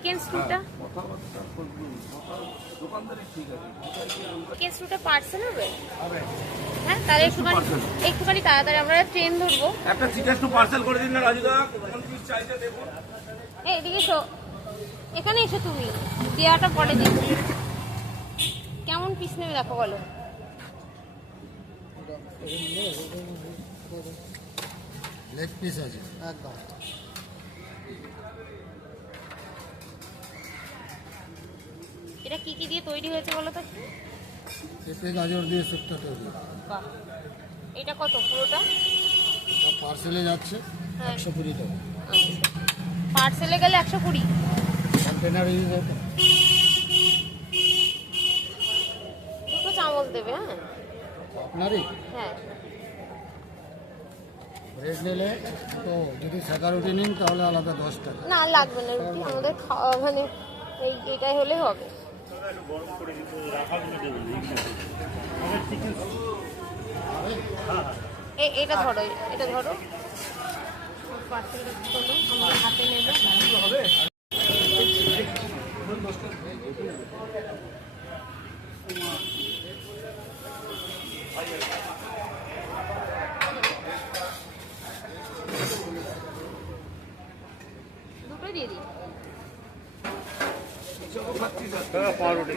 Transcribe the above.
Chicken স্টুটা chicken স্টুটা parcel হবে? হ্যাঁ, তাহলে একটুখানি তাড়াতাড়ি আমরা ট্রেন ধরবো। একটা চিকেন স্টু পার্সেল করে দিন না রাজুদা, কোন পিস চাইছে দেখুন। এদিকে এসো, এখানে এসো, তুমি দেওয়াটা পরে দিন। কেমন পিস নেবে দেখো, বলো। লেগ পিস আছে একদম। এটা কি কি দিয়ে তৈরি হয়েছে বলো তো? পেঁপে গাজর দিয়ে স্যুপটা তৈরি। বাহ, এটা কত পুরোটা? পার্সেলে যাচ্ছে 120 টাকা। পার্সেলে গেলে 120। কন্টেনার ইউজ হয় তো। দুটো চামচ দেবে। হ্যাঁ আপনারই হ্যাঁ। ব্রেড নিলে তো যদি সাদা রুটি নিন তাহলে আলাদা 10 টাকা। না লাগবে না, রুটি আমাদের খাওয়া মানে এটাই হলে হবে। এটা ধরো, এটা ধরো, পার্সেলটা খোলো, আমাদের হাতে নেবে। দুটো দিয়ে দিই। পাউরুটি